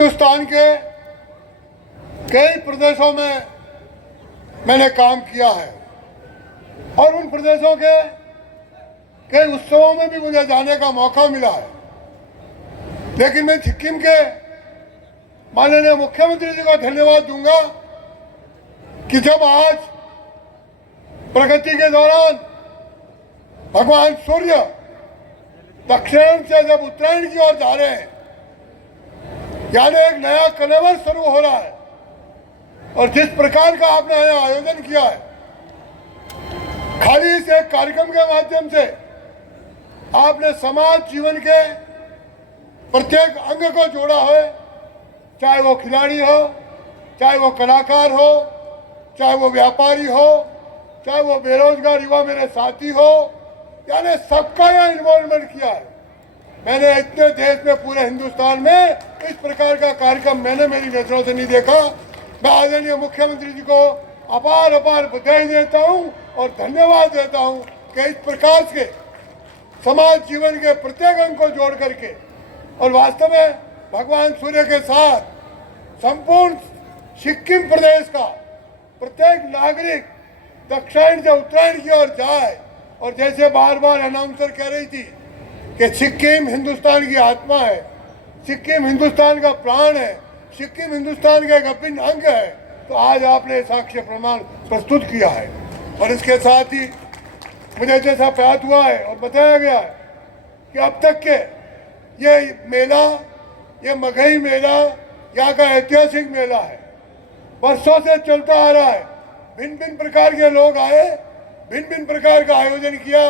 हिंदुस्तान के कई प्रदेशों में मैंने काम किया है और उन प्रदेशों के कई उत्सवों में भी मुझे जाने का मौका मिला है। लेकिन मैं सिक्किम के माननीय मुख्यमंत्री जी को धन्यवाद दूंगा कि जब आज प्रगति के दौरान भगवान सूर्य दक्षिण से जब उत्तरायण की ओर जा रहे हैं, यानी एक नया कलेवर शुरू हो रहा है, और जिस प्रकार का आपने यहाँ आयोजन किया है, खाली इस एक कार्यक्रम के माध्यम से आपने समाज जीवन के प्रत्येक अंग को जोड़ा है, चाहे वो खिलाड़ी हो, चाहे वो कलाकार हो, चाहे वो व्यापारी हो, चाहे वो बेरोजगार युवा मेरे साथी हो, यानी सबका यहाँ इन्वॉल्वमेंट किया है। मैंने इतने देश में, पूरे हिंदुस्तान में इस प्रकार का कार्यक्रम मैंने मेरी नजरों से नहीं देखा। मैं आदरणीय मुख्यमंत्री जी को अपार अपार बधाई देता हूं और धन्यवाद देता हूं कि इस प्रकार के समाज जीवन के प्रत्येक अंग को जोड़ करके और वास्तव में भगवान सूर्य के साथ संपूर्ण सिक्किम प्रदेश का प्रत्येक नागरिक दक्षिण से उत्तरायण की ओर जाए। और जैसे बार बार अनाउंसर कह रही थी कि सिक्किम हिंदुस्तान की आत्मा है, सिक्किम हिंदुस्तान का प्राण है, सिक्किम हिंदुस्तान का एक अभिन्न अंग है, तो आज आपने साक्ष्य प्रमाण प्रस्तुत किया है। और इसके साथ ही मुझे जैसा प्रयास हुआ है और बताया गया है कि अब तक के ये मेला, ये मघई मेला यहाँ का ऐतिहासिक मेला है, वर्षों से चलता आ रहा है। भिन्न भिन्न प्रकार के लोग आए, भिन्न भिन्न प्रकार का आयोजन किया,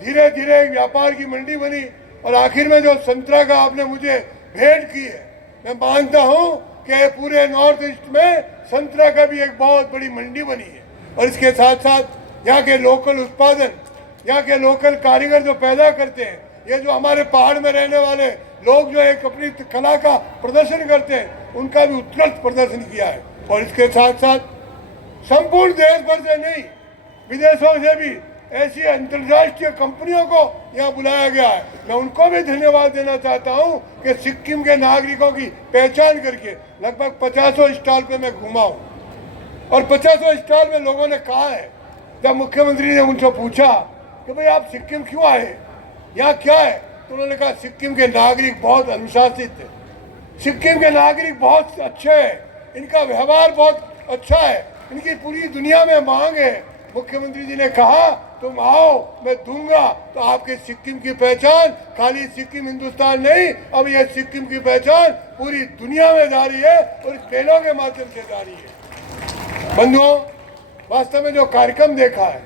धीरे धीरे व्यापार की मंडी बनी और आखिर में जो संतरा का आपने मुझे भेंट की है, मैं मानता हूं कि पूरे नॉर्थ ईस्ट में संतरा का भी एक बहुत बड़ी मंडी बनी है। और इसके साथ साथ यहाँ के लोकल उत्पादन, यहाँ के लोकल कारीगर जो पैदा करते हैं, ये जो हमारे पहाड़ में रहने वाले लोग जो एक अपनी कला का प्रदर्शन करते हैं, उनका भी उत्कृष्ट प्रदर्शन किया है। और इसके साथ साथ संपूर्ण देश भर से नहीं, विदेशों से भी ऐसी अंतर्राष्ट्रीय कंपनियों को यहाँ बुलाया गया है। मैं उनको भी धन्यवाद देना चाहता हूँ कि सिक्किम के नागरिकों की पहचान करके लगभग 50 स्टॉल पे मैं घूमा हूँ और 50 स्टॉल में लोगों ने कहा है, जब मुख्यमंत्री ने उनसे पूछा कि भाई आप सिक्किम क्यों आए, यहाँ क्या है, तो उन्होंने कहा सिक्किम के नागरिक बहुत अनुशासित है, सिक्किम के नागरिक बहुत अच्छे हैं, इनका व्यवहार बहुत अच्छा है, इनकी पूरी दुनिया में मांग है। मुख्यमंत्री जी ने कहा तुम आओ, मैं दूंगा। तो आपके सिक्किम की पहचान खाली सिक्किम हिंदुस्तान नहीं, अब यह सिक्किम की पहचान पूरी दुनिया में जा रही है और इस मेलों के माध्यम से जा रही है। बंधुओं, वास्तव में जो कार्यक्रम देखा है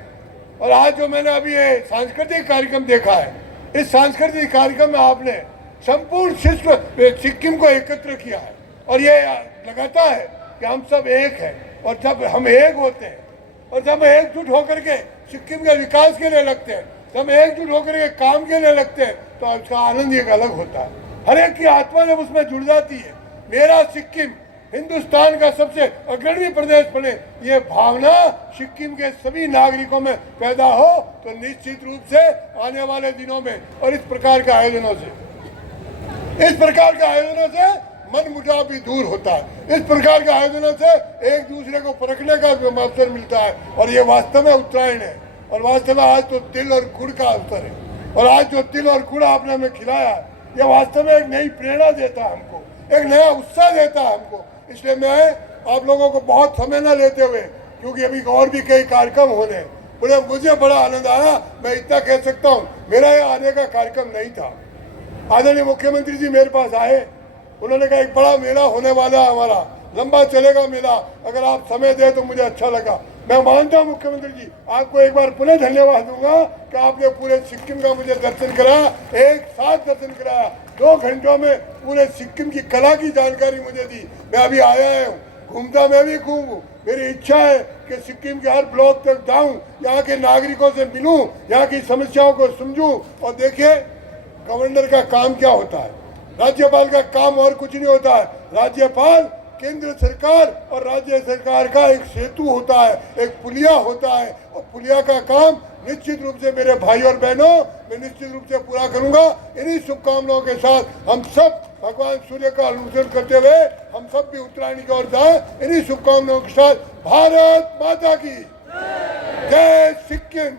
और आज जो मैंने अभी ये सांस्कृतिक कार्यक्रम देखा है, इस सांस्कृतिक कार्यक्रम में आपने संपूर्ण सिक्किम को एकत्र किया है और ये लगाता है कि हम सब एक हैं। और जब हम एक होते हैं और जब हम एकजुट होकर के सिक्किम के विकास के लिए लगते हैं, जब हम एकजुट होकर के काम के लिए लगते हैं, तो उसका आनंद एक अलग होता है। हर एक की आत्मा जब उसमें जुड़ जाती है, मेरा सिक्किम हिंदुस्तान का सबसे अग्रणी प्रदेश बने, ये भावना सिक्किम के सभी नागरिकों में पैदा हो, तो निश्चित रूप से आने वाले दिनों में और इस प्रकार के आयोजनों से मन मुटाव भी दूर होता है। इस प्रकार के आयोजनों से एक दूसरे को परखने का भी अवसर मिलता है और ये वास्तव में उत्तरायण है। और वास्तव में आज तो तिल और गुड़ का अवसर है और आज जो तिल और गुड़ आपने हमें खिलाया, ये वास्तव में एक नई प्रेरणा देता है हमको, एक नया उत्साह देता है हमको। इसलिए मैं आप लोगों को बहुत समय न लेते हुए, क्योंकि अभी और भी कई कार्यक्रम होने हैं, मुझे बड़ा आनंद आया। मैं इतना कह सकता हूँ, मेरा यहाँ आने का कार्यक्रम नहीं था। आदरणीय मुख्यमंत्री जी मेरे पास आए, उन्होंने कहा एक बड़ा मेला होने वाला है, हमारा लंबा चलेगा मेला, अगर आप समय दें तो मुझे अच्छा लगा। मैं मानता हूं मुख्यमंत्री जी, आपको एक बार पुनः धन्यवाद दूंगा कि आपने पूरे सिक्किम का मुझे दर्शन कराया, एक साथ दर्शन कराया, 2 घंटों में पूरे सिक्किम की कला की जानकारी मुझे दी। मैं अभी आया हूँ, घूमता मैं भी घूमूँ, मेरी इच्छा है कि सिक्किम के हर ब्लॉक तक जाऊँ, यहाँ के नागरिकों से मिलूँ, यहाँ की समस्याओं को समझूँ। और देखिए गवर्नर का काम क्या होता है, राज्यपाल का काम और कुछ नहीं होता है। राज्यपाल केंद्र सरकार और राज्य सरकार का एक सेतु होता है, एक पुलिया होता है, और पुलिया का काम निश्चित रूप से मेरे भाई और बहनों मैं निश्चित रूप से पूरा करूंगा। इन्हीं शुभकामनाओं के साथ हम सब भगवान सूर्य का अनुसरण करते हुए हम सब भी उत्तरायण की ओर जाए। इन्हीं शुभकामनाओं के साथ भारत माता की जय सिक्किम।